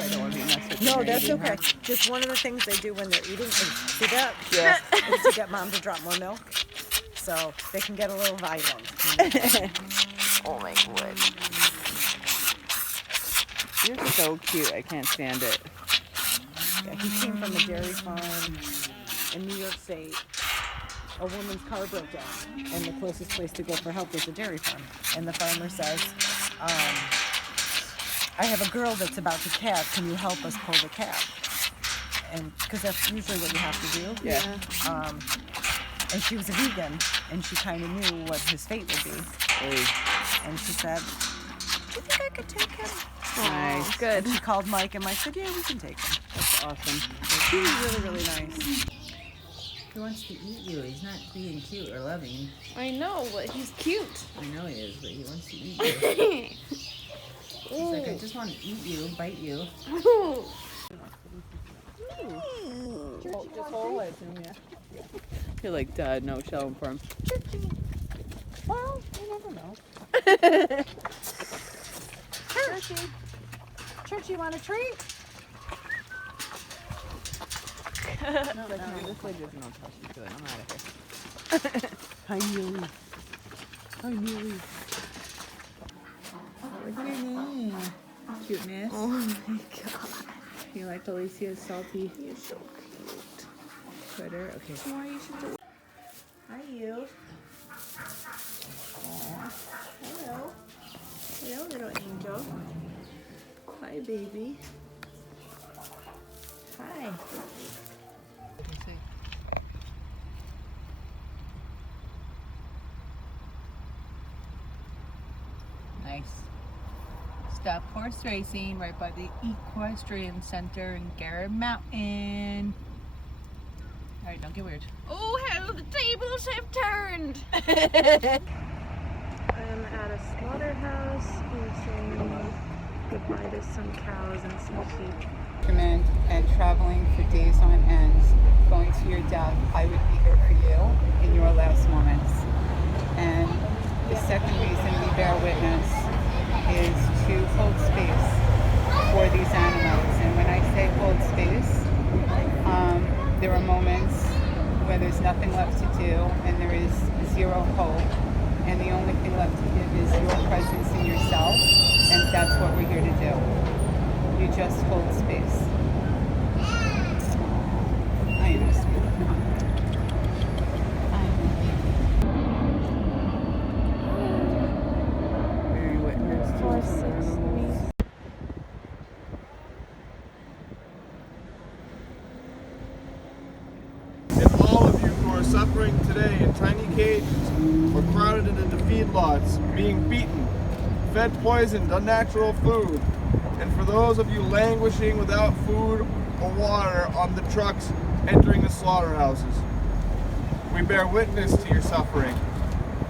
I don't want to be messed with. No, that's okay. Just one of the things they do when they're eating is, see that? Yeah. Is to get mom to drop more milk, so they can get a little violent. Oh my god. You're so cute. I can't stand it. Yeah, he came from a dairy farm in New York State. A woman's car broke down, and the closest place to go for help was a dairy farm. And the farmer says, I have a girl that's about to calve. Can you help us pull the calf? And because that's usually what you have to do. Yeah. And she was a vegan, and she kind of knew what his fate would be. Hey. And she said, do you think I could take him? Nice. Good. And she called Mike, and Mike said, yeah, we can take him. That's awesome. He was really, really nice. He wants to eat you. He's not being cute or loving. I know, but he's cute. I know he is, but he wants to eat you. He's like, I just want to eat you, bite you. Just hold it to him, yeah. You're like, Dad, no, show him for him. Well, you never know. Churchy, want a treat? No, this lady doesn't know how she's doing. I'm out of here. Hi, Neely. Hi, Neely. What's your name? Cuteness. Oh my god. You like Alicia's salty? You're so cute. Twitter? Okay. Why you should do Hi, you. Aww. Hello. Hello, little angel. Hi, baby. Hi. Nice. Stop horse racing right by the Equestrian Center in Garrett Mountain. Alright, don't get weird. Oh, how the tables have turned! I'm at a slaughterhouse. We're saying goodbye to some cows and some sheep. Recommend and traveling for days on end, going to your death. I would be here for you in your last moments. And the second reason we bear witness is to hold space for these animals. And when I say hold space, there are moments where there's nothing left to do and there is zero hope. And the only thing left to give is your presence in yourself. And that's what we're here to do. You just hold space. I am a sweet. Very witness to some animals. And all of you who are suffering today in tiny cages or crowded into feedlots, being beaten, fed poisoned, unnatural food, and for those of you languishing without food or water on the trucks entering the slaughterhouses, we bear witness to your suffering.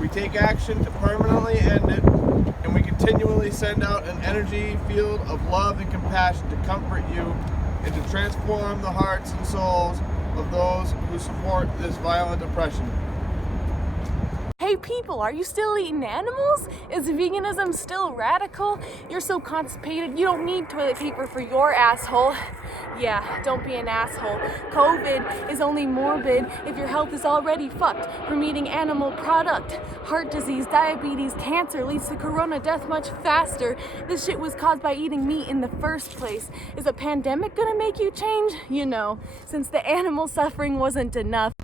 We take action to permanently end it, and we continually send out an energy field of love and compassion to comfort you and to transform the hearts and souls of those who support this violent oppression. Hey people, are you still eating animals? Is veganism still radical? You're so constipated, you don't need toilet paper for your asshole. Yeah, don't be an asshole. COVID is only morbid if your health is already fucked from eating animal product. Heart disease, diabetes, cancer leads to corona death much faster. This shit was caused by eating meat in the first place. Is a pandemic gonna make you change? You know, since the animal suffering wasn't enough.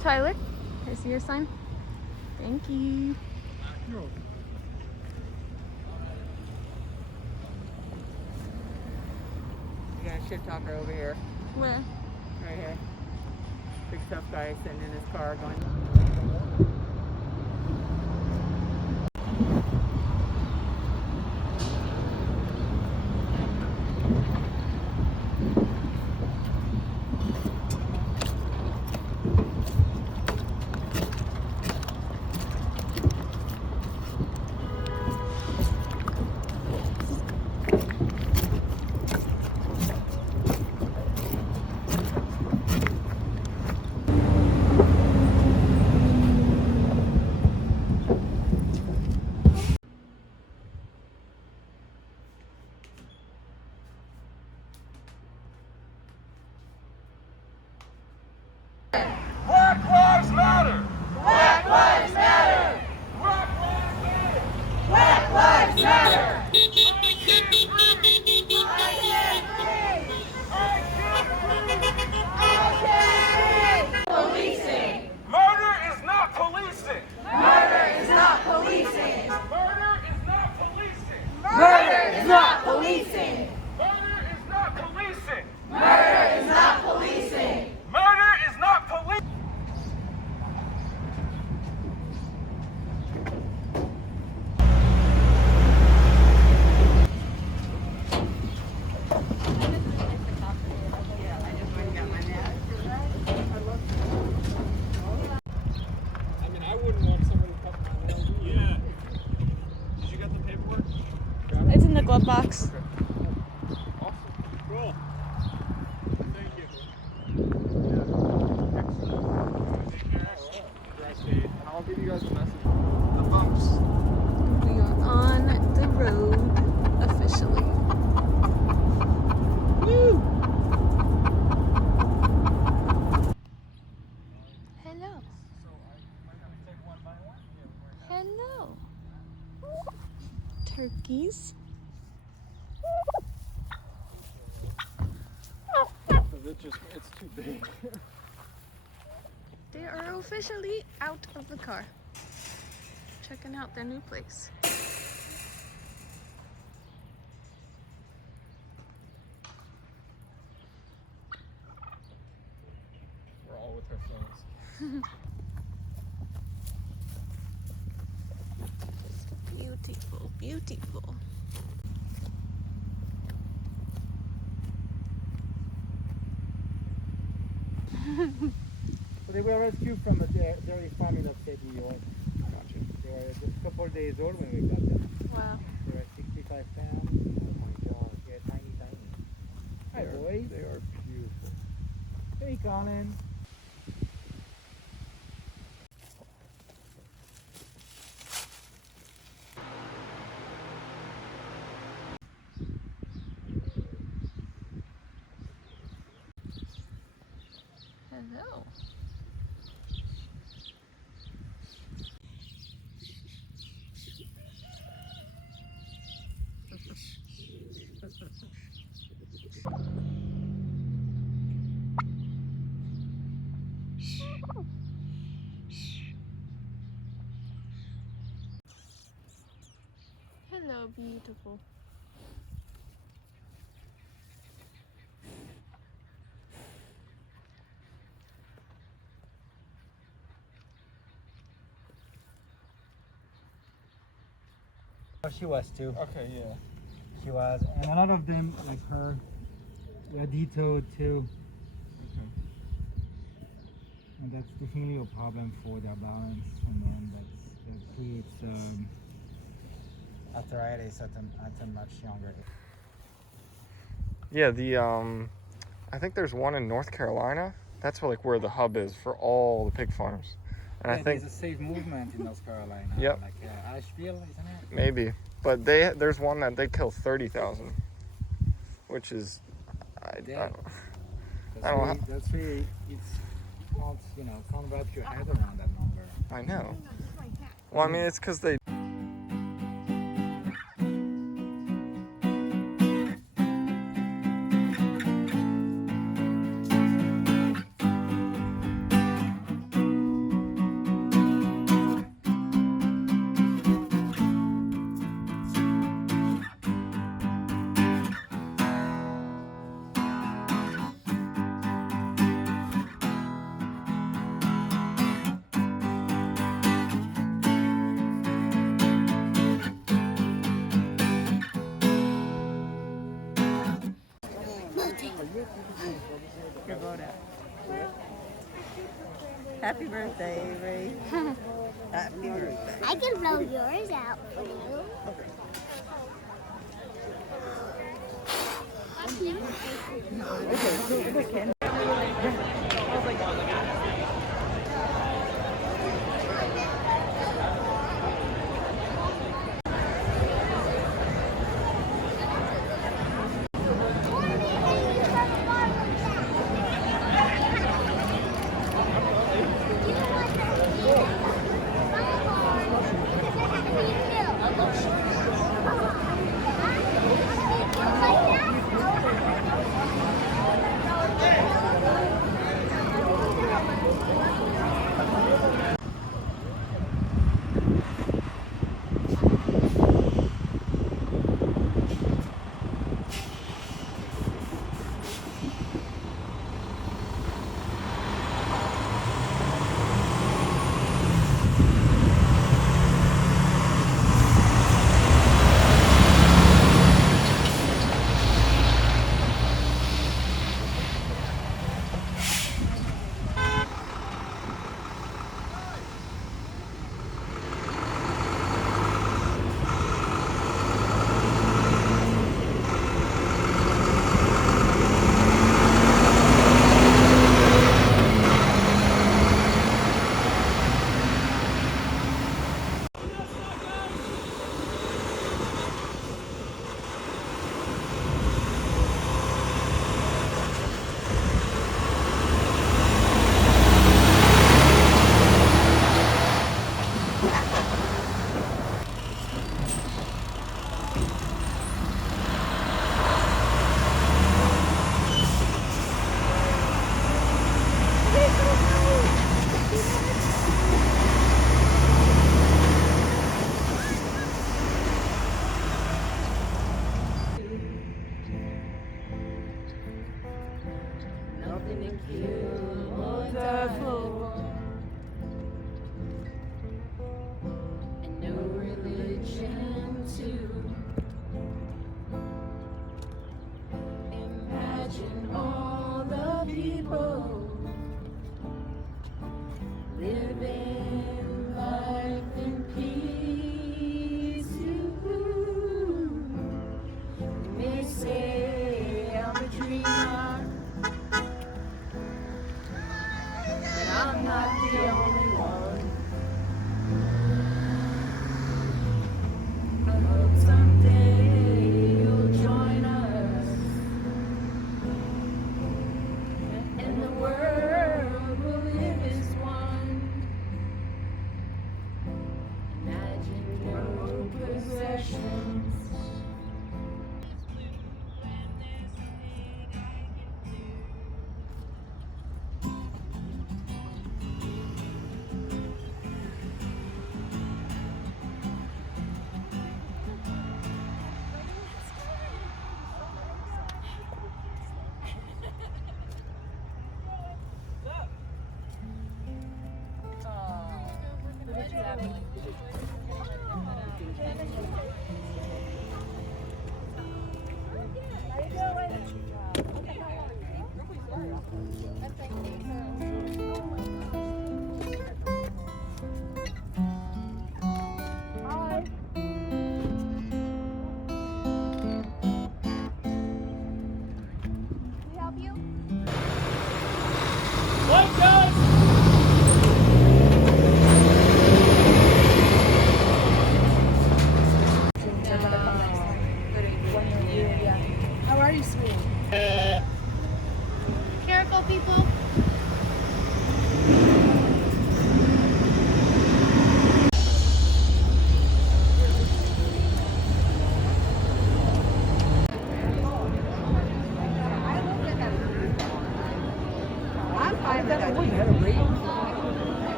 Tyler, can I see your sign? Thank you. No. You got a shit talker over here. Where? Right here. Big tough guy sitting in his car going. Black Lives Matter! Black Lives Matter! Black Lives Matter! Black Lives Matter! I can't breathe! I can't breathe! I can't breathe! Policing! Murder is not policing! Murder is not policing! Murder is not policing! Murder is not policing! Murder is not policing! Murder is not policing! Murder is not policing! It's in the glove box. Cool. Thank you. I'll give you guys a message. The bumps. We are on the road officially. Woo! Hello. Hello. Turkeys. It's too big. They are officially out of the car. Checking out their new place. We're all with our phones. Beautiful, beautiful. So they were rescued from a dairy farm in upstate New York. Gotcha. They were just a couple of days old when we got them. Wow. They were 65 pounds. Oh my god, they're tiny, tiny. Hi, boys. They are beautiful. Hey, Colin. Hello. Hello, beautiful. She was too. Okay, yeah. She was. And a lot of them, like her, were detoed too. Okay. And that's definitely a problem for their balance. And then that creates arthritis at a much younger age. Yeah, I think there's one in North Carolina. That's where the hub is for all the pig farms. And I think there's a safe movement in North Carolina. Yep. Like Asheville, isn't it? maybe, but there's one that they kill 30,000, which is I don't know. That's really, can't wrap your head around that number. I know. Well, I mean, it's because they. Your vote out. Happy birthday, Ray. Happy birthday. I can blow yours out for you.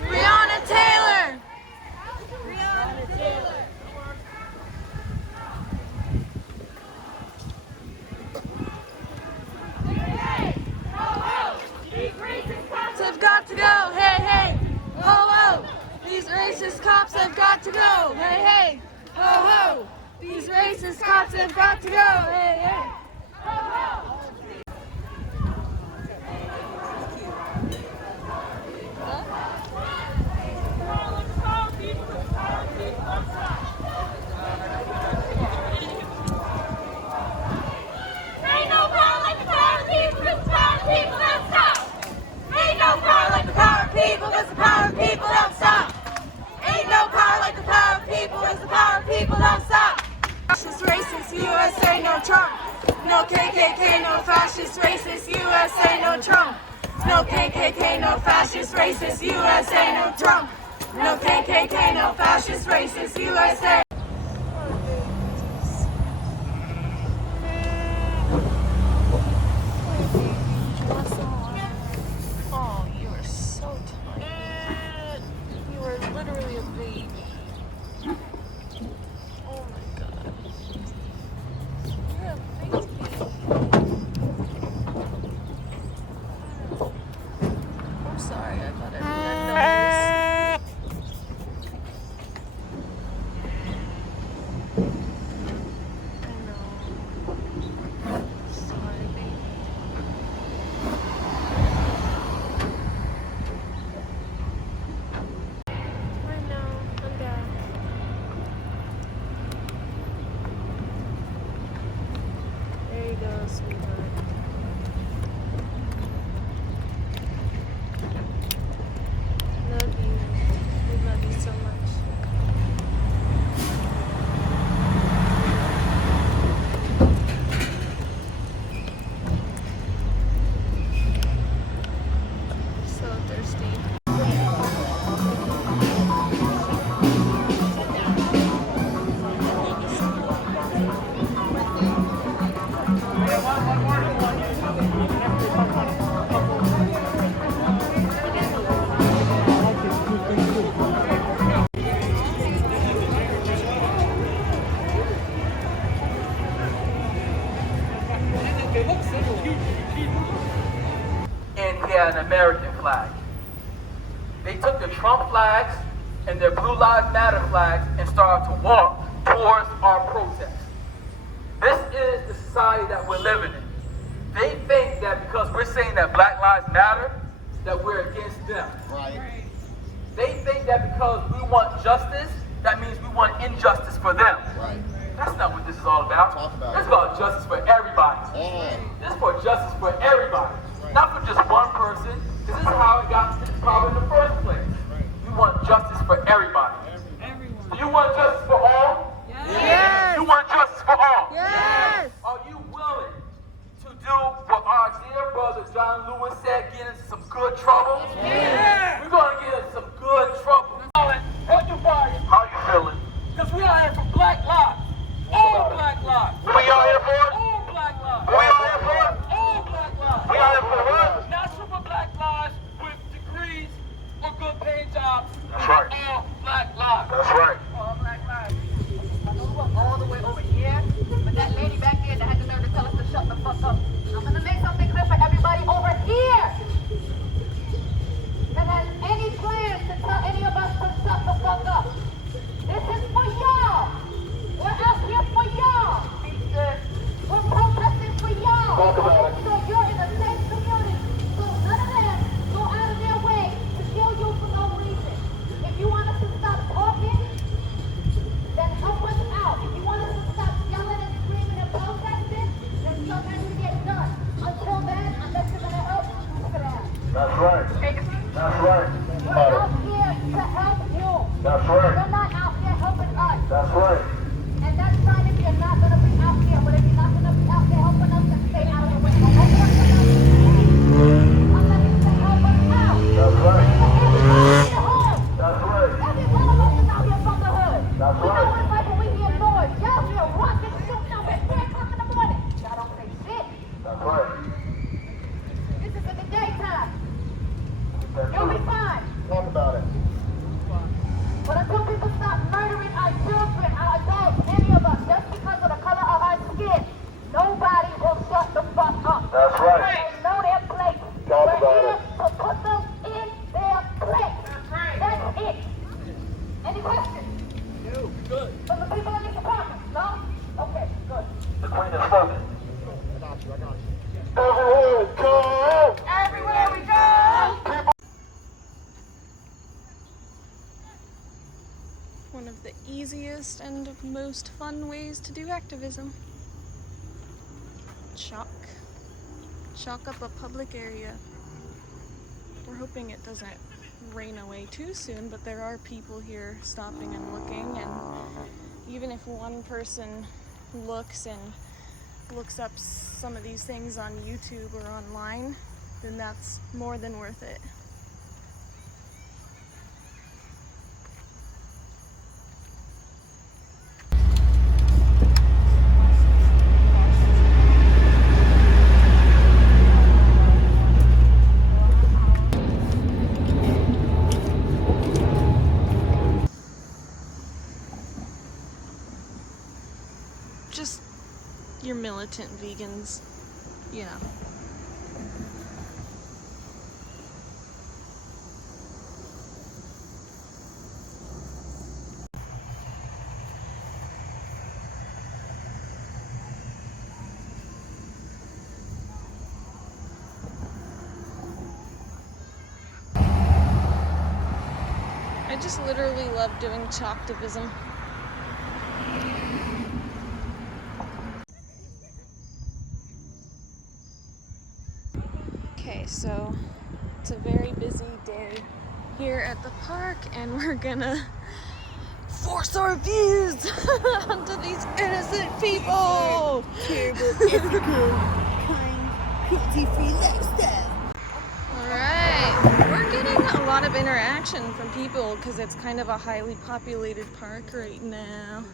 Breonna Taylor! Have got to go, hey, hey, ho, ho. These racist cops have got to go, hey, hey, ho, ho. These racist cops have got to go, hey, hey, ho, ho. Ain't no power like the power of people, it's the power of people don't stop. Ain't no power like the power of people, it's the power of people don't stop. Ain't no power like the power of people, it's the power of people don't stop. Fascist, racist, USA, no Trump. No KKK, no fascist, racist, USA, no Trump. No KKK, no fascist, racist, USA, no Trump. No KKK, no fascist, racist, USA. Oh, you are so tiny. You are literally a baby. Oh my god. You're a baby. I'm sorry, I thought everyone knows. I know. Sorry, baby. I know, I'm back. There you go, sweetheart. Love you. We love you so much. So thirsty. And he had an American flag. They took the Trump flags and their Blue Lives Matter flags and started to walk towards our protest. This is the society that we're living in. They think that because we're saying that Black Lives Matter, that we're against them. Right. They think that because we want justice, that means we want injustice for them. Right. That's not what this is all about. Talk about It's it. about justice for everybody. This is for justice for everybody, not for just one person, because this is how it got to this problem in the first place. We want justice for everybody. Do you want justice for all? Yes. You want justice for all? Yes. Are you willing to do what our dear brother John Lewis said, get into some good trouble? Yes. We're going to get into some good trouble. How you feeling? Because we are here for Black Lives. All Black Lives. What we out here for? All Black Lives. What we out here for? All Black Lives. We out here for what? Not super Black Lives with degrees or good paying jobs. That's right. All Black Lives. That's right. All Black Lives. All the way over here, but that lady back there that had the nerve to tell us to shut the fuck up. I'm gonna make something clear for everybody over here that has any plans to tell any of us to shut the fuck up. This is for y'all. We're out here for y'all. We're protesting for y'all. Talk about it. So you're in the same community. So none of them go out of their way to kill you for no reason. If you want us to stop talking, then help us out. If you want us to stop yelling and screaming and protesting, then something has to get done. Until then, unless you're gonna help, you're gonna have. That's right. That's right. We're out here to help you. That's right. You're not out here helping us. That's right. And that's fine if you're not gonna be out here, but if you're not gonna be out there helping us, then stay out of the way. Don't open up the mouth unless you can help us out. That's right. That's it. Any questions? No. Good. From the people in these apartments? No? Okay, good. The queen is spoken. Everywhere we go. Everywhere we go. One of the easiest and most fun ways to do activism. Chalk. Chalk up a public area. We're hoping it doesn't rain away too soon, but there are people here stopping and looking, and even if one person looks up some of these things on YouTube or online, then that's more than worth it. Just your militant vegans, you know. I just literally love doing Chalktivism. Okay, so it's a very busy day here at the park, and we're gonna force our views onto these innocent people. Terrible, ethical, kind, cruelty-free lifestyle. Alright, we're getting a lot of interaction from people because it's kind of a highly populated park right now.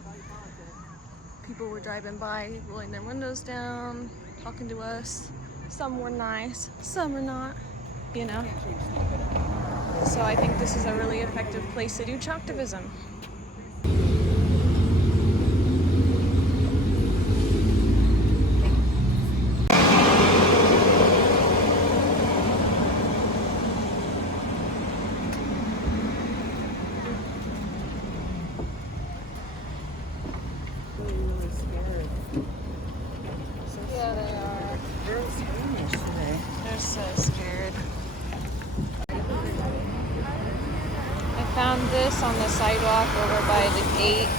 People were driving by, rolling their windows down, talking to us. Some were nice, some were not, you know. So I think this is a really effective place to do Chalktivism. Yeah, they are. They're so scared. I found this on the sidewalk over by the gate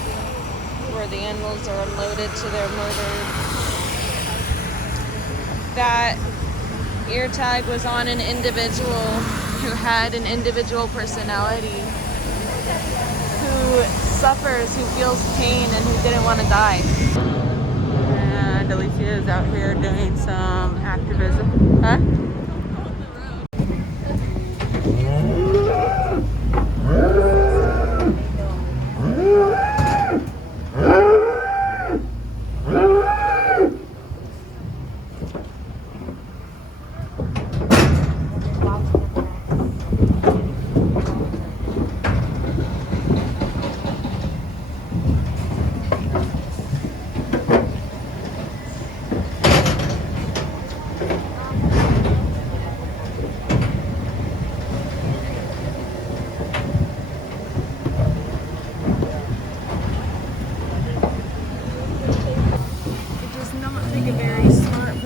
where the animals are unloaded to their murder. That ear tag was on an individual who had an individual personality, who suffers, who feels pain, and who didn't want to die. And Alicia is out here doing some activism. Huh?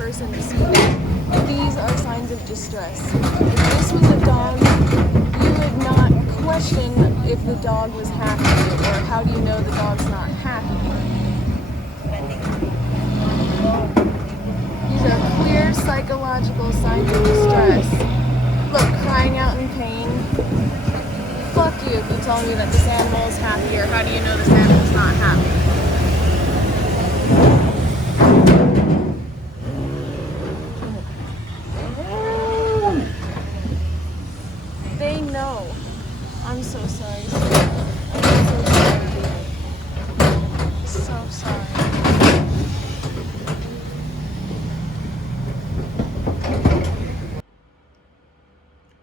To see that these are signs of distress. If this was a dog, you would not question if the dog was happy, or how do you know the dog's not happy. These are clear psychological signs of distress. Look, crying out in pain. Fuck you if you tell me that this animal is happy, or how do you know this animal's not happy? They know. I'm so sorry. I'm so sorry. So sorry.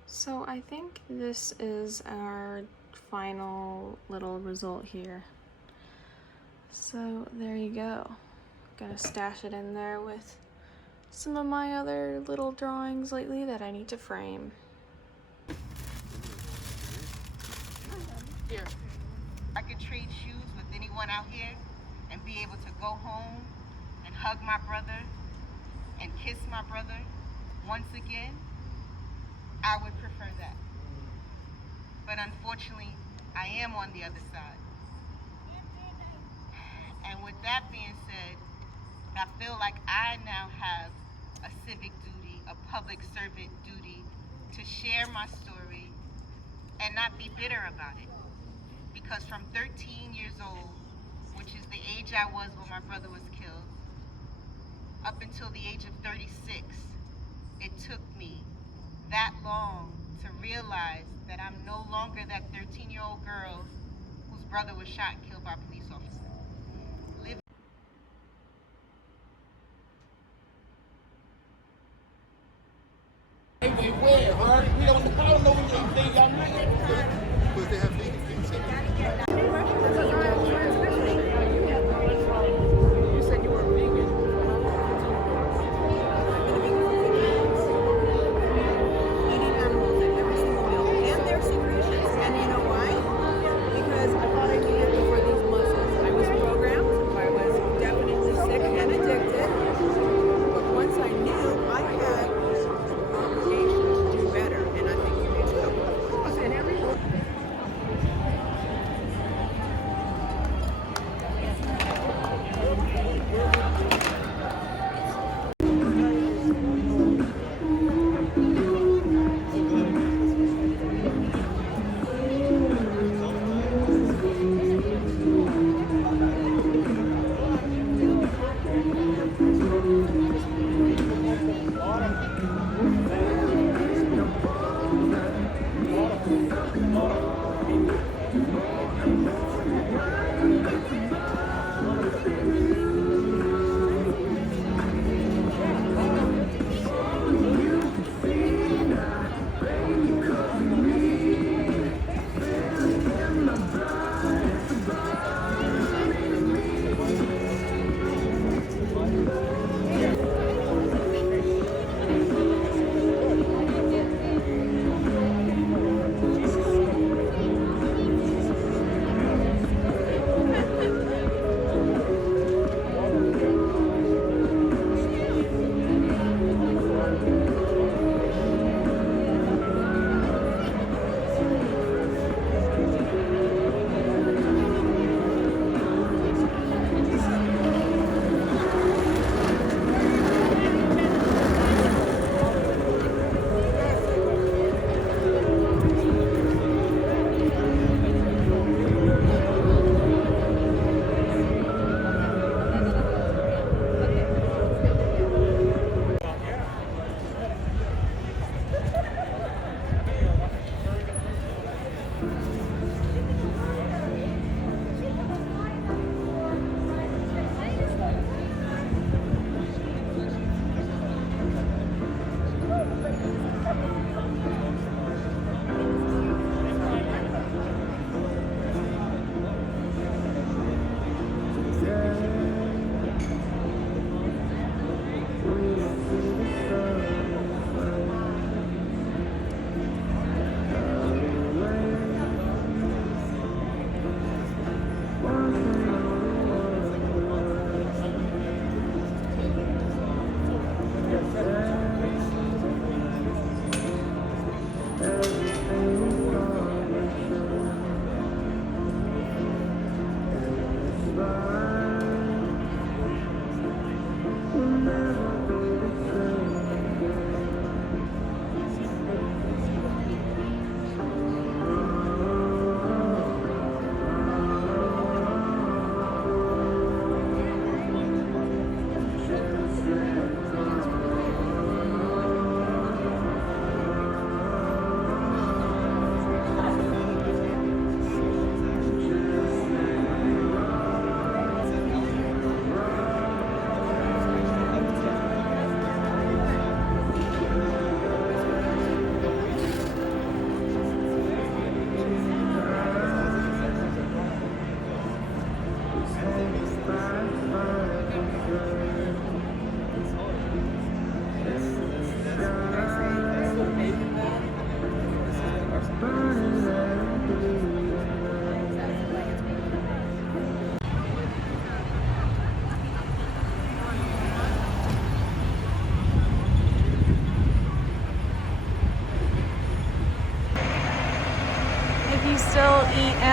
So I think this is our final little result here. So there you go. Gonna stash it in there with some of my other little drawings lately that I need to frame. could trade shoes with anyone out here and be able to go home and hug my brother and kiss my brother once again, I would prefer that. But unfortunately, I am on the other side. And with that being said, I feel like I now have a civic duty, a public servant duty, to share my story and not be bitter about it. Because from 13 years old, which is the age I was when my brother was killed, up until the age of 36, it took me that long to realize that I'm no longer that 13-year-old girl whose brother was shot and killed by a police officer. Where, right? I don't know what they got. Because they have vacancies. You said you were vegan. Eating animals at every single meal and their secretions. And you know why? Because I thought I needed it for these muscles. I was programmed. I was definitely sick and addicted. But once I knew, I had obligation to do better. And I think you do too. And everyone.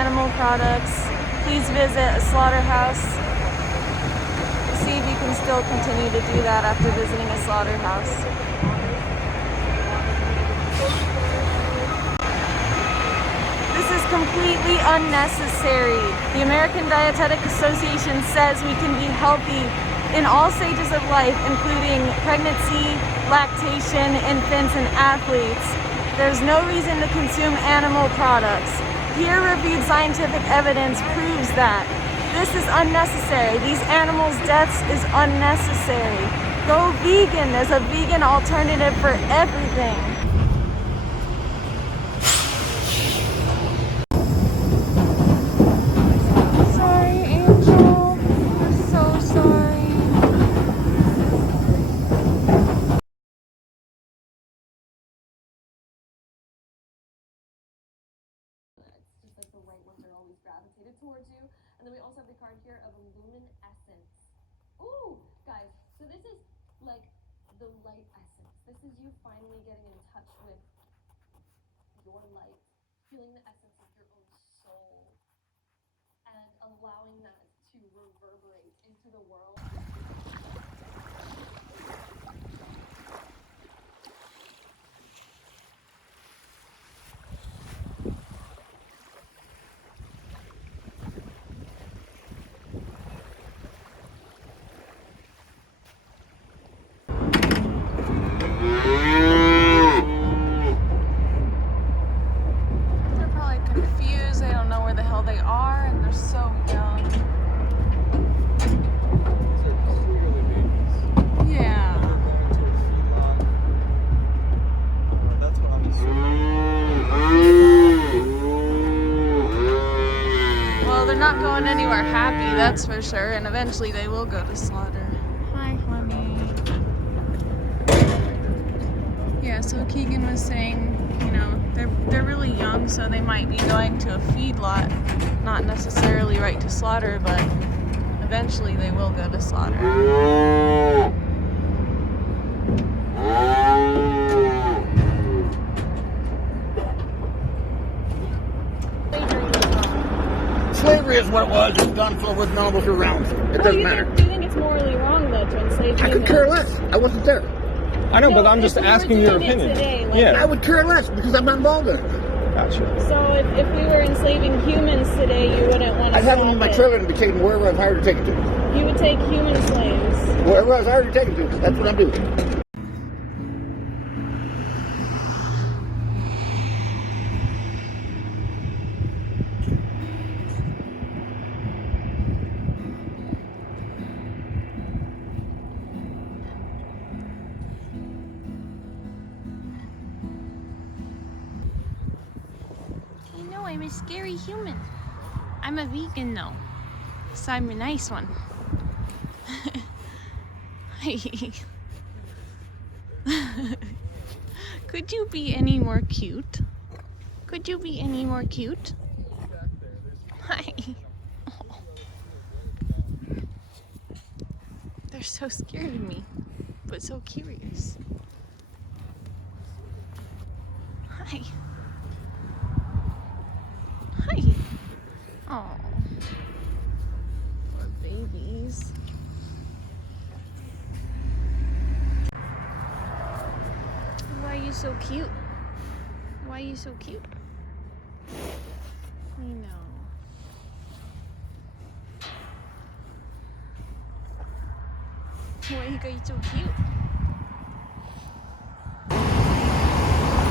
animal products, please visit a slaughterhouse. See if you can still continue to do that after visiting a slaughterhouse. This is completely unnecessary. The American Dietetic Association says we can be healthy in all stages of life, including pregnancy, lactation, infants, and athletes. There's no reason to consume animal products. Peer-reviewed scientific evidence proves that. This is unnecessary. These animals' deaths is unnecessary. Go vegan. There's a vegan alternative for everything. Sorry, Angel. I'm so sorry. Just like the right ones are always gravitated towards you. And then we also have the card here of Luminescence. Ooh, guys, so this is like the light essence. This is you finally getting in touch with your light, feeling the essence of your own soul, and allowing that to reverberate into the world. They're probably confused. They don't know where the hell they are, and they're so young. Yeah. That's what I'm Well, they're not going anywhere happy, that's for sure, and eventually they will go to slaughter. Hi, honey. Yeah, so Keegan was saying, you know, they're really young, so they might be going to a feedlot, not necessarily right to slaughter, but eventually they will go to slaughter. Slavery is what it was. It's done for with nobles around. It doesn't matter. Do you think it's morally wrong though to enslave humans? I could care less. I wasn't there. I know, but I'm just asking your opinion. Yeah. I would care less because I'm not involved in it. Gotcha. So if we were enslaving humans today, you wouldn't want to I'd have them in my trailer and be taken wherever I've hired to take it to. You would take human slaves. Wherever I was hired to take it to. That's what I'm doing. I know, I'm a scary human. I'm a vegan though, so I'm a nice one. Could you be any more cute? Could you be any more cute? Hi. Oh. They're so scared of me, but so curious. Hi. Hi. Oh. Poor babies. Why are you so cute? Why are you so cute? I know. Why you guys so cute?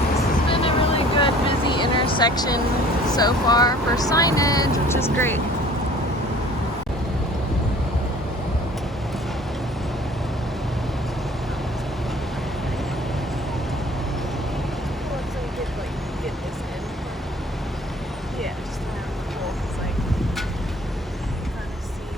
This has been a really good, busy intersection so far for signage, which is great. Yeah, just around the pool, it's like kind of see.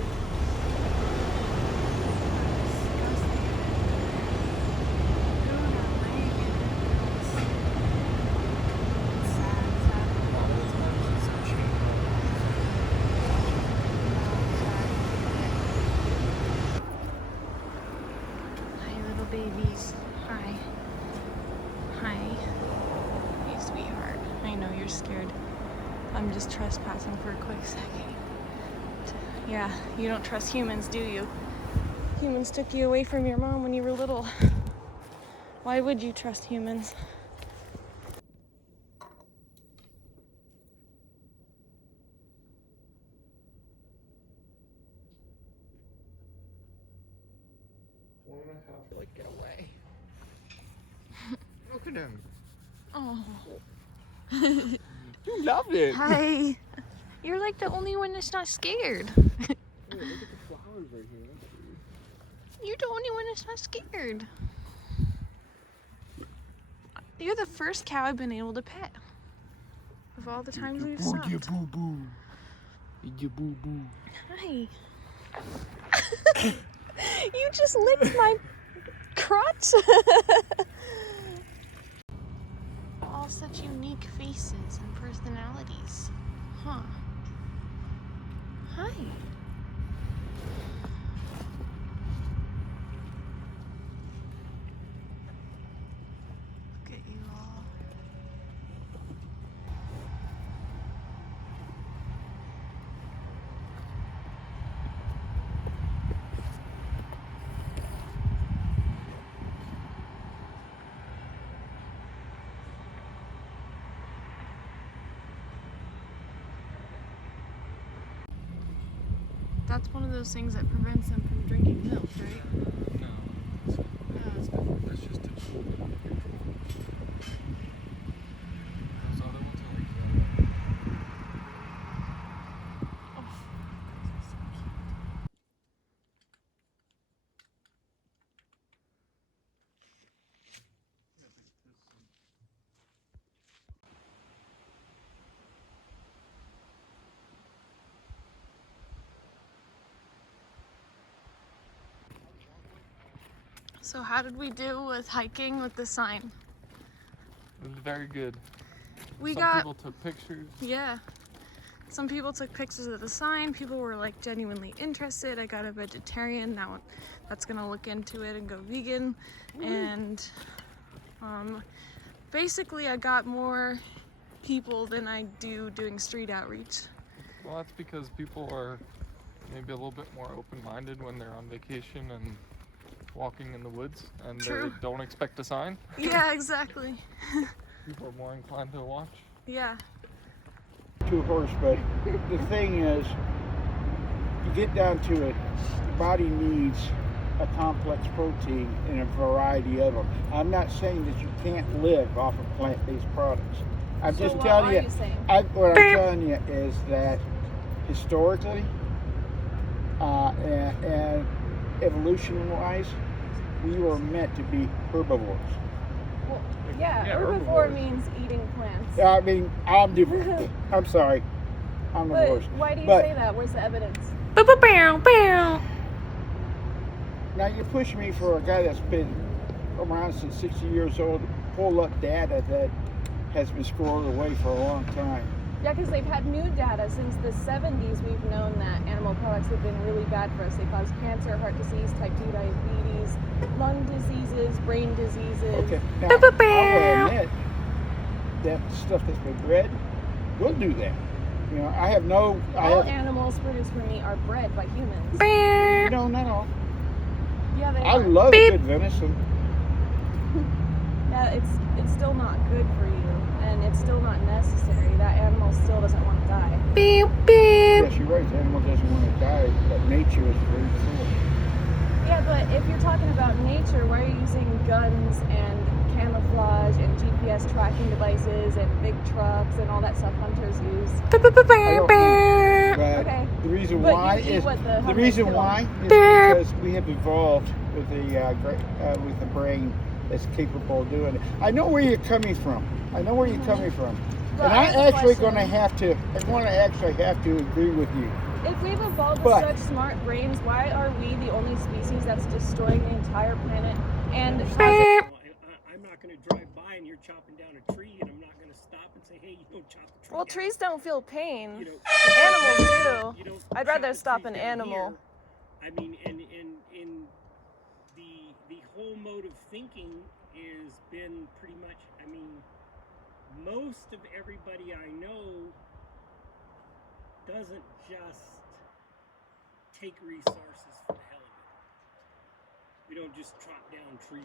I'm just trespassing for a quick second. Yeah, you don't trust humans, do you? Humans took you away from your mom when you were little. Why would you trust humans? Like, get away. Look at him. Oh. You love it. Hi. You're like the only one that's not scared. Hey, look at the flowers right here. You're the only one that's not scared. You're the first cow I've been able to pet. Of all the times we've stopped. Your boo boo. Your boo boo. Hi. You just licked my crotch. All such unique faces and personalities. Huh. Hi. Look at you all. That's one of those things that prevents them from drinking milk, right? No. That's just a tool. Those other ones are like So how did we do with hiking with the sign? It was very good. Some people took pictures. Yeah. Some people took pictures of the sign. People were like genuinely interested. I got a vegetarian. Now that's gonna look into it and go vegan. And basically I got more people than I do doing street outreach. Well, that's because people are maybe a little bit more open-minded when they're on vacation and walking in the woods and True. They don't expect a sign. Yeah, exactly. People are more inclined to watch. Yeah. To a horse, but the thing is, you get down to it, the body needs a complex protein in a variety of them. I'm not saying that you can't live off of plant-based products. I'm just telling you, what I'm telling you is that historically and evolution-wise, we were meant to be herbivores. Well, yeah, herbivore means eating plants. I mean, I'm sorry, I'm the worst. Why do you say that? Where's the evidence? Now you're pushing me for a guy that's been around since 60 years old to pull up data that has been squirreled away for a long time. Yeah, because they've had new data since the 70s. We've known that animal products have been really bad for us. They cause cancer, heart disease, type 2 diabetes, lung diseases, brain diseases. Okay, now I will admit that stuff that's been bred will do that. You know, I have no... All animals produced for meat are bred by humans. No, not all. Yeah, they I are. love a good venison. Yeah, it's still not good for you, and it's still not necessary. That animal still doesn't want to die. Beep, beep. Yes, you're right. The animal doesn't want to die, but nature is very cruel. Yeah, but if you're talking about nature, why are you using guns and camouflage and GPS tracking devices and big trucks and all that stuff hunters use? Okay. The reason why is because we have evolved with the brain that's capable of doing it. I know where you're coming from. And I'm actually going to have to agree with you. If we've evolved with such smart brains, why are we the only species that's destroying the entire planet? And I'm not going to drive by and you're chopping down a tree, and I'm not going to stop and say, hey, you don't chop the tree. Well, trees don't feel pain. Animals do. I'd rather stop an animal. I mean, and the whole mode of thinking has been pretty much, I mean, most of everybody I know doesn't just take resources for the hell of it. We don't just chop down trees.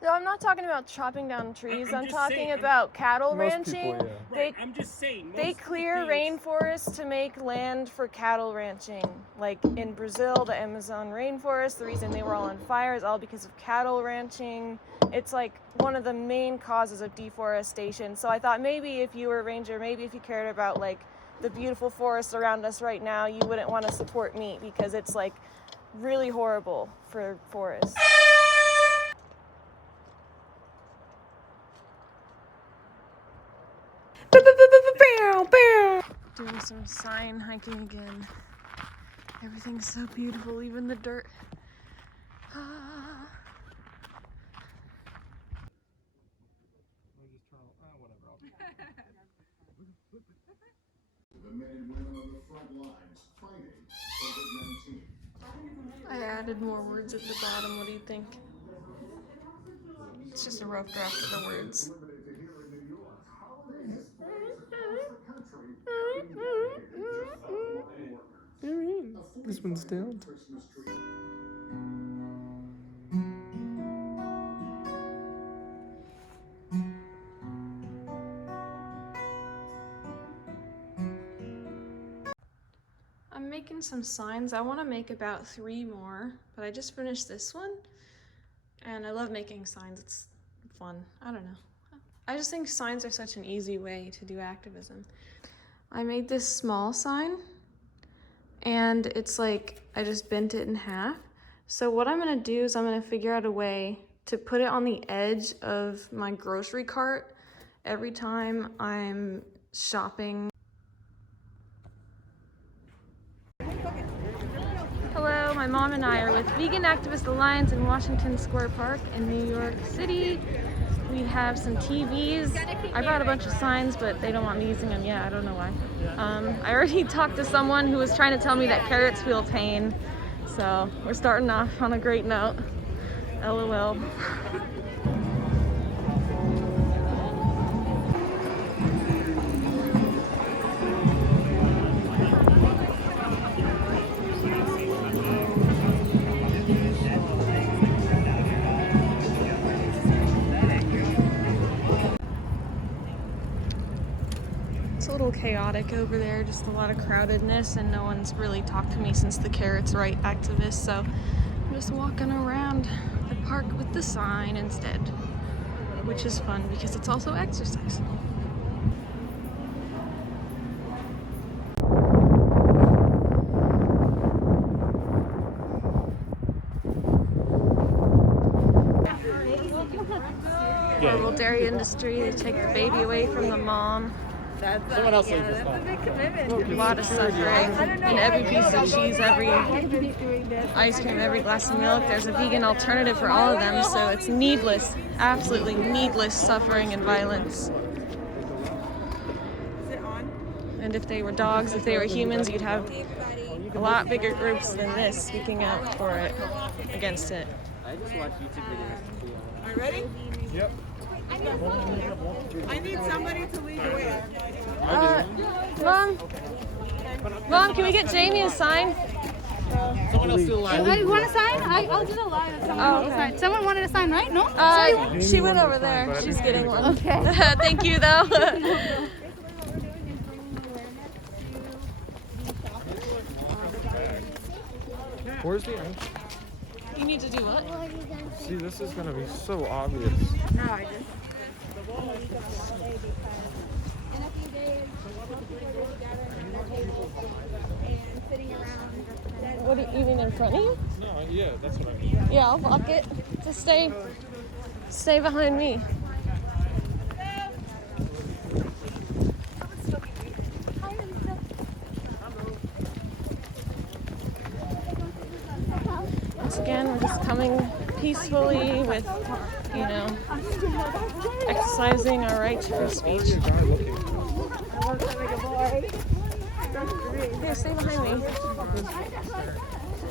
No, I'm not talking about chopping down trees. I'm just talking saying, about cattle Most ranching. people, yeah. Right, I'm just saying. They most of the clear things- rainforests to make land for cattle ranching. Like in Brazil, the Amazon rainforest, the reason they were all on fire is all because of cattle ranching. It's like one of the main causes of deforestation. So I thought maybe if you were a ranger, maybe if you cared about like the beautiful forests around us right now, you wouldn't want to support meat because it's like really horrible for forests. Doing some sign hiking again. Everything's so beautiful, even the dirt. The men and women on the front lines fighting COVID-19. I added more words at the bottom. What do you think? It's just a rough draft of the words. This one's down. I'm making some signs. I want to make about 3 more, but I just finished this one. And I love making signs. It's fun. I don't know. I just think signs are such an easy way to do activism. I made this small sign, and it's like I just bent it in half. So what I'm gonna do is I'm gonna figure out a way to put it on the edge of my grocery cart every time I'm shopping. Hello, my mom and I are with Vegan Activist Alliance in Washington Square Park in New York City. We have some TVs. I brought a bunch of signs, but they don't want me using them yet. I don't know why. I already talked to someone who was trying to tell me that carrots feel pain. So we're starting off on a great note. LOL. It's a little chaotic over there, just a lot of crowdedness, and no one's really talked to me since the Carrots Right activists, so I'm just walking around the park with the sign instead, which is fun because it's also exercise. Horrible dairy industry, they take the baby away from the mom. Someone else leave this That's a big commitment. A lot of suffering. And every piece of cheese, every ice cream, every glass of milk, there's a vegan alternative for all of them, so it's needless, absolutely needless suffering and violence. And if they were dogs, if they were humans, you'd have a lot bigger groups than this speaking out for it, against it. I just watch YouTube videos. Are you ready? Yep. I need somebody to lead the way. Mom, can we get Jamie a sign? Someone else do the line. You want a sign? I'll do the line. Okay. Someone wanted a sign, right? No? She went over there. She's getting one. Okay. Thank you, though. Where's the ink? You need to do what? See, this is gonna be so obvious. No, I just. What do you mean in front of you? No, yeah, that's what I mean. Yeah, I'll block it. Just stay behind me. Once again, we're just coming peacefully with, you know, exercising our right to free speech. Here, stay behind me.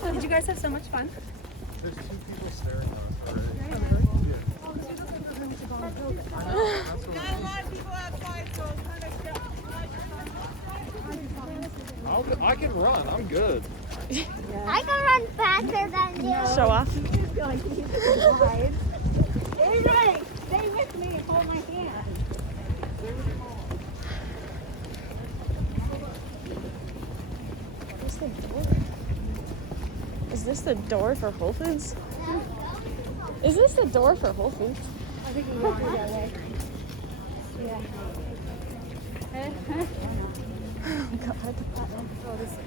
Did you guys have so much fun? There's 2 people staring at us already. I can run. I'm good. I can run faster than you. Show off. Hey, Ray, stay with me and hold my hand. What's the door? Is this the door for Whole Foods? Is this the door for Whole Foods? I think we want to go that way. Yeah.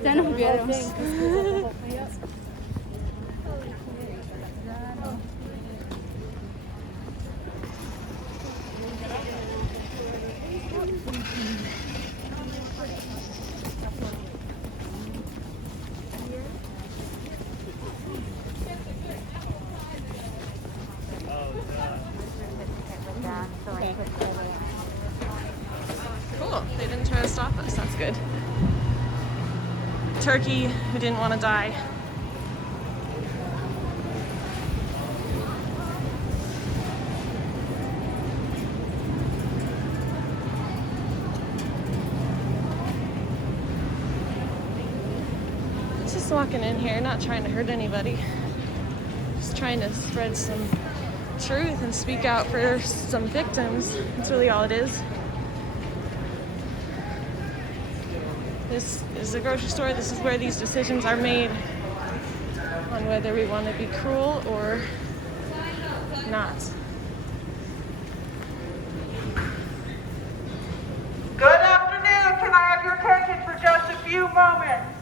Ya nos vieron. Cool. They didn't try to stop us. That's good. Turkey who didn't want to die. Just walking in here, not trying to hurt anybody. Just trying to spread some truth and speak out for some victims. That's really all it is. This is a grocery store. This is where these decisions are made on whether we want to be cruel or not. Good afternoon. Can I have your attention for just a few moments?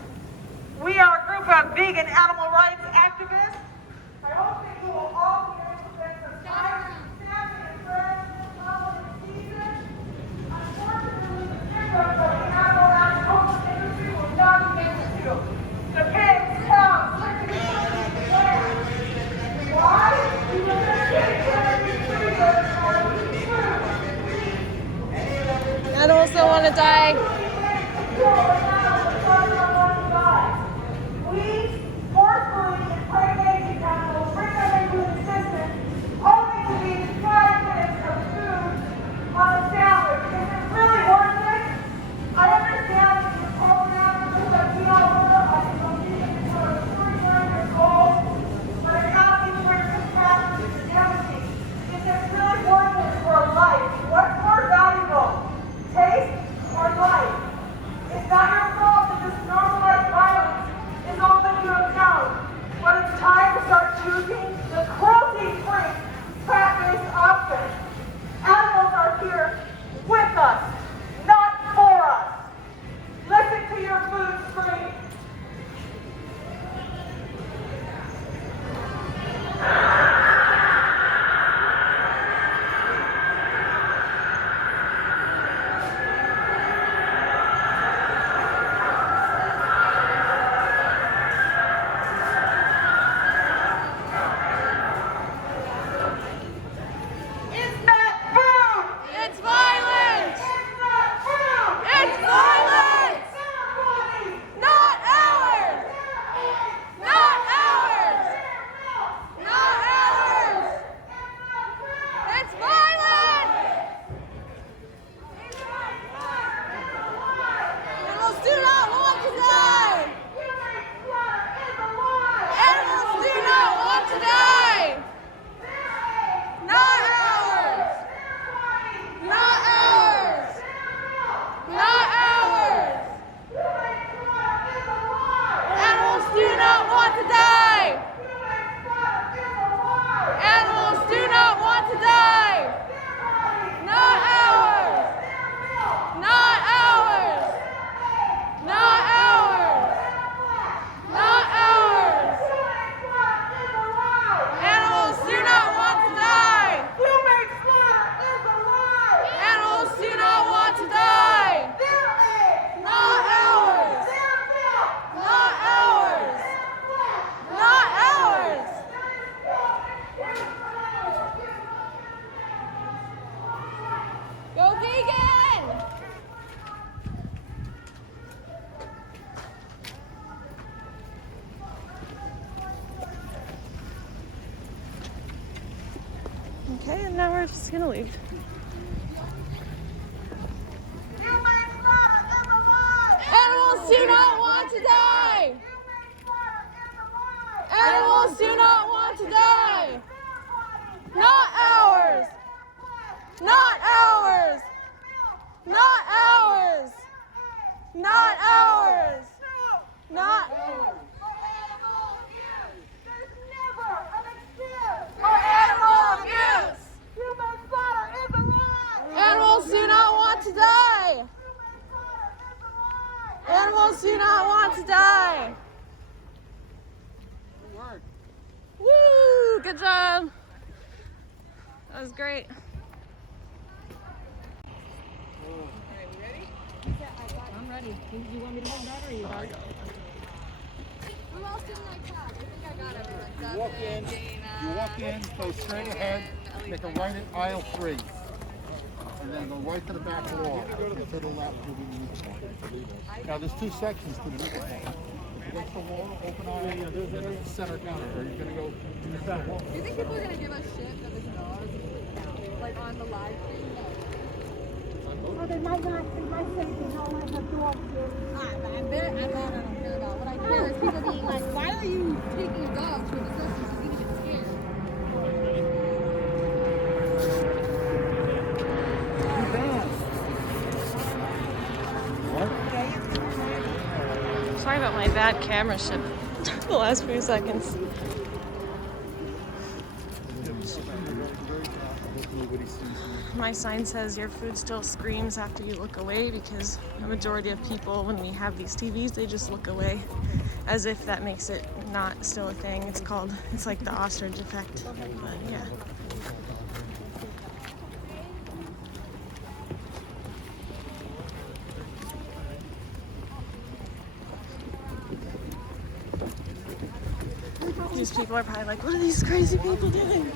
We are a group of vegan animal rights activists. I hope that you will all be able to spend some time with family and friends this holiday season. Unfortunately, the victims of the animal agriculture industry will not be able to. The pigs, cows, chickens, turkeys, lambs. Why? Because they're getting freezers are losing food. Animals don't want to die. We forcefully impregnate these animals, bring them into existence, only to be 5 minutes of food on a sandwich. Is it really worth it? I understand that the program is a Alberta. I can believe it for 39 years old, but I'm asking for your compassion and empathy. Is it really worth it for a life? What's more valuable, taste or life? It's not your fault that this normalized violence is all that you have known. But it's time to start choosing the cruelty-free, plant-based option. Animals are here with us, not for us. Listen to your food scream. It's not food! It's violence! It's not food! It's violence! Their bodies! Not ours! Not ours! Not ours! It's violence! Animals do not want to die! Animals do not want to die! Not ours! Not ours! Not ours! Animals do not want to die! Animals do not want to die! Not ours! Not ours! Not ours! Not ours! Animals do not want to die! Human slaughter is a lie! Animals do not want to die! Their eggs! Not ours! Their milk! Not ours! Not ours! Go vegan! Okay, and now we're just gonna leave. Human slaughter is a lie! Animals do not Animals do not want to die. Not ours. Not ours. Not ours. Not ours. Not ours. For animal abuse. Human slaughter is a lie. Animals do not want to die. Animals do not want to die. Woo! Good job. That was great. I'm ready. Do you want me to hold that or you got it? Who else didn't like that? I think I got everyone. You walk in, go straight ahead, make a right at aisle 3. And then go right to the back wall, and to the left to the uniform. Now there's 2 sections to the uniform. Against the wall, open aisle, there's a center counter. Or you're going to go to the center. Do you think people are going to give us shit that this is ours? Like on the live stream? Oh, they might not, they might say they don't let the dog here. That I don't care about. What I care is people being like, why are you taking a dog to a discussion? She's going to get scared. Sorry about my bad camera ship the last few seconds. My sign says your food still screams after you look away, because the majority of people, when we have these TVs, they just look away as if that makes it not still a thing. It's like the ostrich effect. But yeah. These people are probably like, what are these crazy people doing?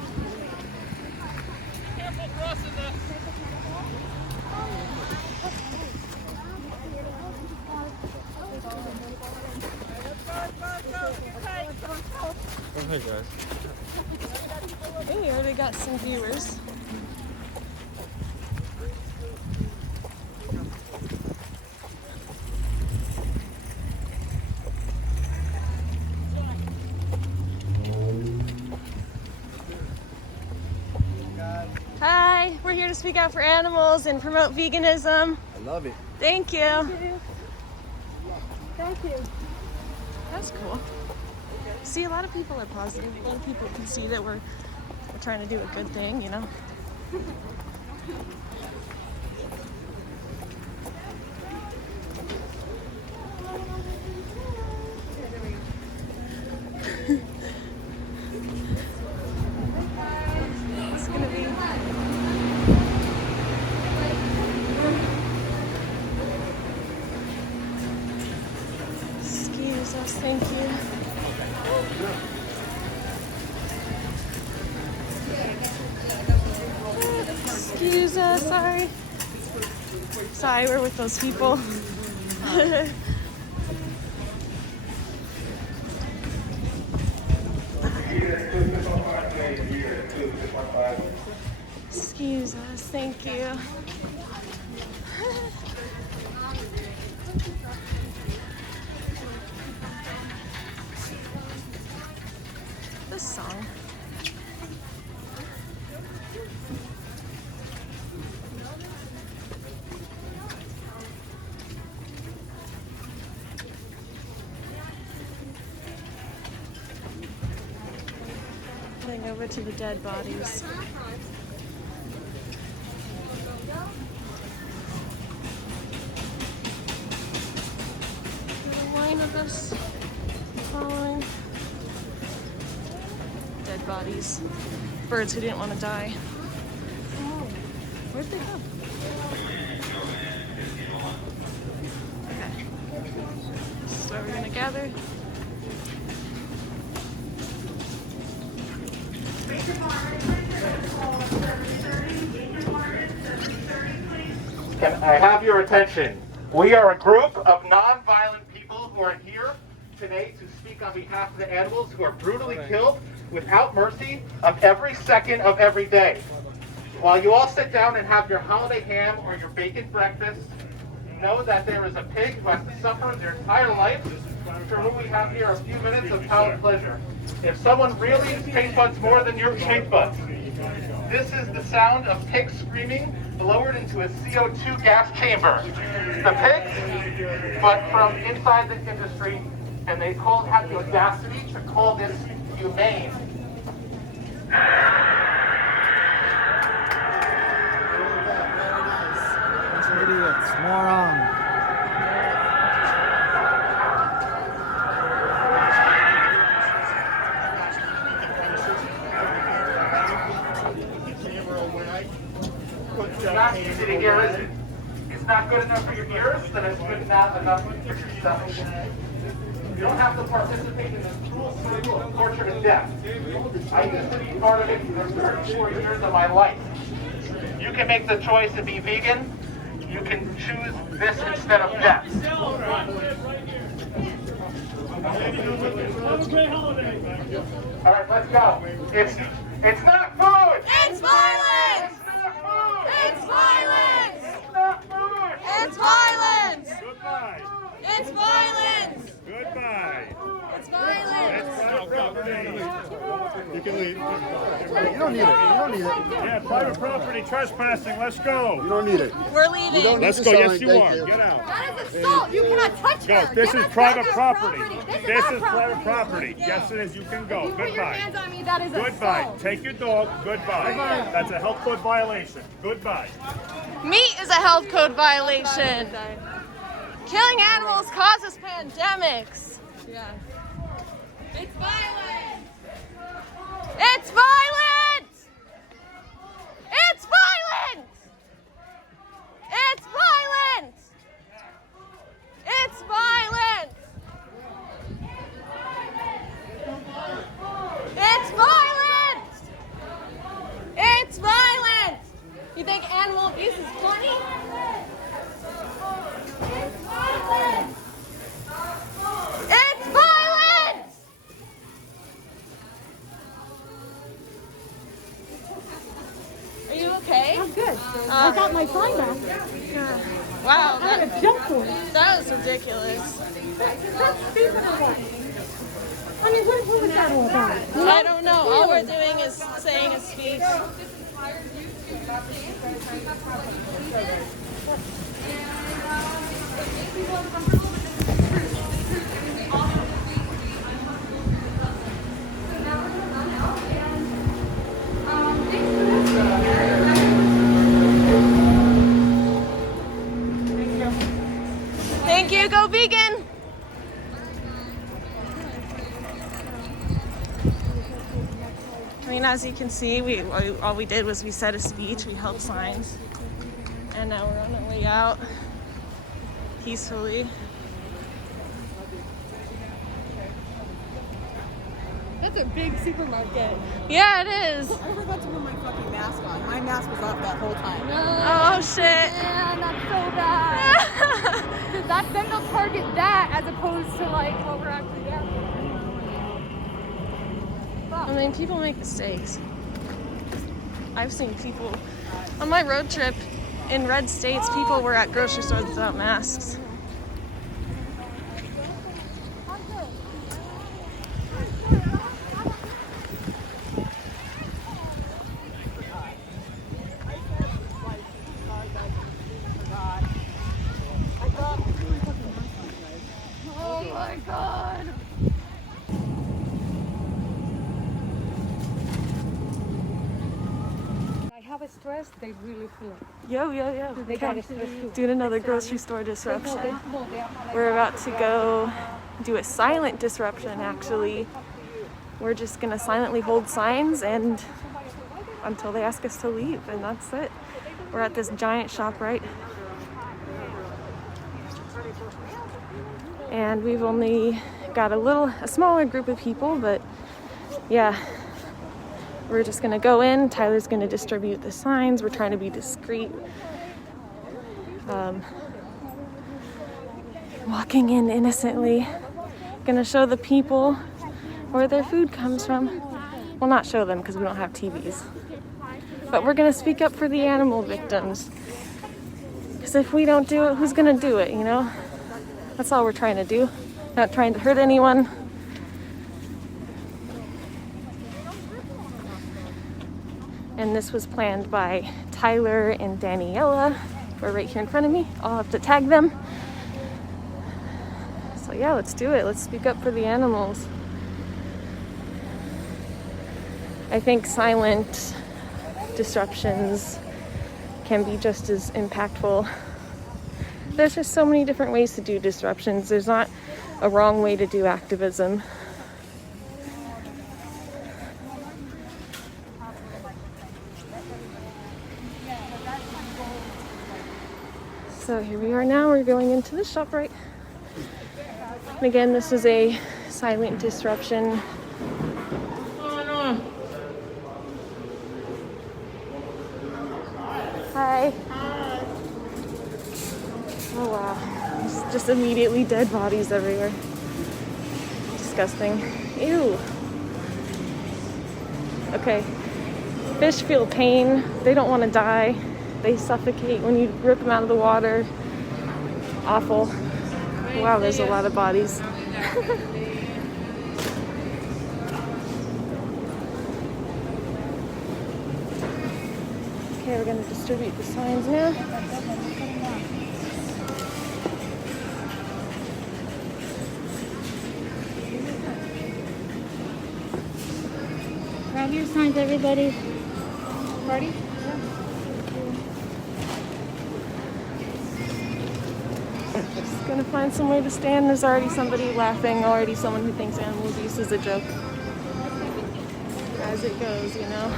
Oh, hey guys. Hey, we already got some viewers. Hi, we're here to speak out for animals and promote veganism. I love it. Thank you. Thank you. That's cool. See, a lot of people are positive. A lot of people can see that we're trying to do a good thing, you know? It's gonna be... Excuse us, thank you. Excuse us, sorry. Sorry, we're with those people. Excuse us, thank you. This song. Heading over to the dead bodies. Got a line of us following. Dead bodies. Birds who didn't want to die. Oh, where'd they go? Okay. This is where we're gonna gather. Can I have your attention? We are a group of non-violent people who are here today to speak on behalf of the animals who are brutally killed without mercy of every second of every day. While you all sit down and have your holiday ham or your bacon breakfast, know that there is a pig who has to suffer their entire life, for whom we have here a few minutes of child pleasure. If someone really is taste buds more than your taste buds, this is the sound of pigs screaming lowered into a CO2 gas chamber. The pigs, but from inside the industry, and they had the audacity to call this humane. Idiots, moron. It's not easy to hear, is it? It's not good enough for your ears, then it's good enough for your stomach. You don't have to participate in this cruel cycle of torture and death. I used to be part of it for 34 years of my life. You can make the choice to be vegan. You can choose this instead of death. All right, let's go. It's not food. It's violence. It's not food. It's violence. It's not food. It's violence. Goodbye. It's violence. Goodbye. It's violence. You can leave. You don't need it. You don't need it. Yeah, private property trespassing. Let's go. You don't need it. We're leaving. Let's go. Yes, you are. Get out. That is assault. You cannot touch Go. her. This You're is not private touching property. This This is private property. Yes, it is. You can go. You put your hands Goodbye. on me. That is Goodbye. assault. Take your dog. Goodbye. That's a health code violation. Goodbye. Meat is a health code violation. Killing animals causes pandemics. Yeah. It's violent. It's violent. It's violent. It's violent. It's violent. It's violent. It's violent. You think animal abuse is funny? It's violent. It's violent. Are you okay? I'm good. I got my sign back. Wow, I had to jump for it. that was ridiculous. That's stupid or what? I mean, what was that all about? I don't know. All we're doing is saying a speech. Thank you. Go vegan. I mean, as you can see, all we did was we said a speech, we held signs, and now we're on our way out peacefully. That's a big supermarket. Yeah, it is. I forgot to put my fucking mask on. My mask was off that whole time. Oh shit. Yeah, that's so bad. Because then they'll target that as opposed to like what we're actually getting. I mean, people make mistakes. I've seen people on my road trip in red states, people were at grocery stores without masks. Oh my god. I have a stress, they really feel it. Yo. They got a stress too. Doing another grocery store disruption. We're about to go do a silent disruption, actually. We're just gonna silently hold signs and until they ask us to leave, and that's it. We're at this giant ShopRite. And we've only got a smaller group of people, but yeah. We're just gonna go in, Tyler's gonna distribute the signs, we're trying to be discreet. Walking in innocently, gonna show the people where their food comes from. Well, not show them because we don't have TVs. But we're gonna speak up for the animal victims. Because if we don't do it, who's gonna do it, you know? That's all we're trying to do. Not trying to hurt anyone. And this was planned by Tyler and Daniela, who are right here in front of me. I'll have to tag them. So yeah, let's do it. Let's speak up for the animals. I think silent disruptions can be just as impactful. There's just so many different ways to do disruptions. There's not a wrong way to do activism. So here we are now, we're going into the shop right. And again, this is a silent disruption. Hi. Oh wow, there's just immediately dead bodies everywhere. Disgusting. Ew. Okay, fish feel pain, they don't want to die. They suffocate when you rip them out of the water. Awful. Wow, there's a lot of bodies. Okay, we're gonna distribute the signs now. Grab your signs, everybody. Party? Just gonna find somewhere to stand. There's already somebody laughing, already someone who thinks animal abuse is a joke. As it goes, you know.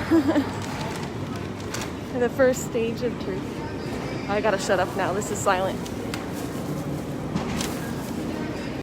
The first stage of truth. I gotta shut up now. This is silent.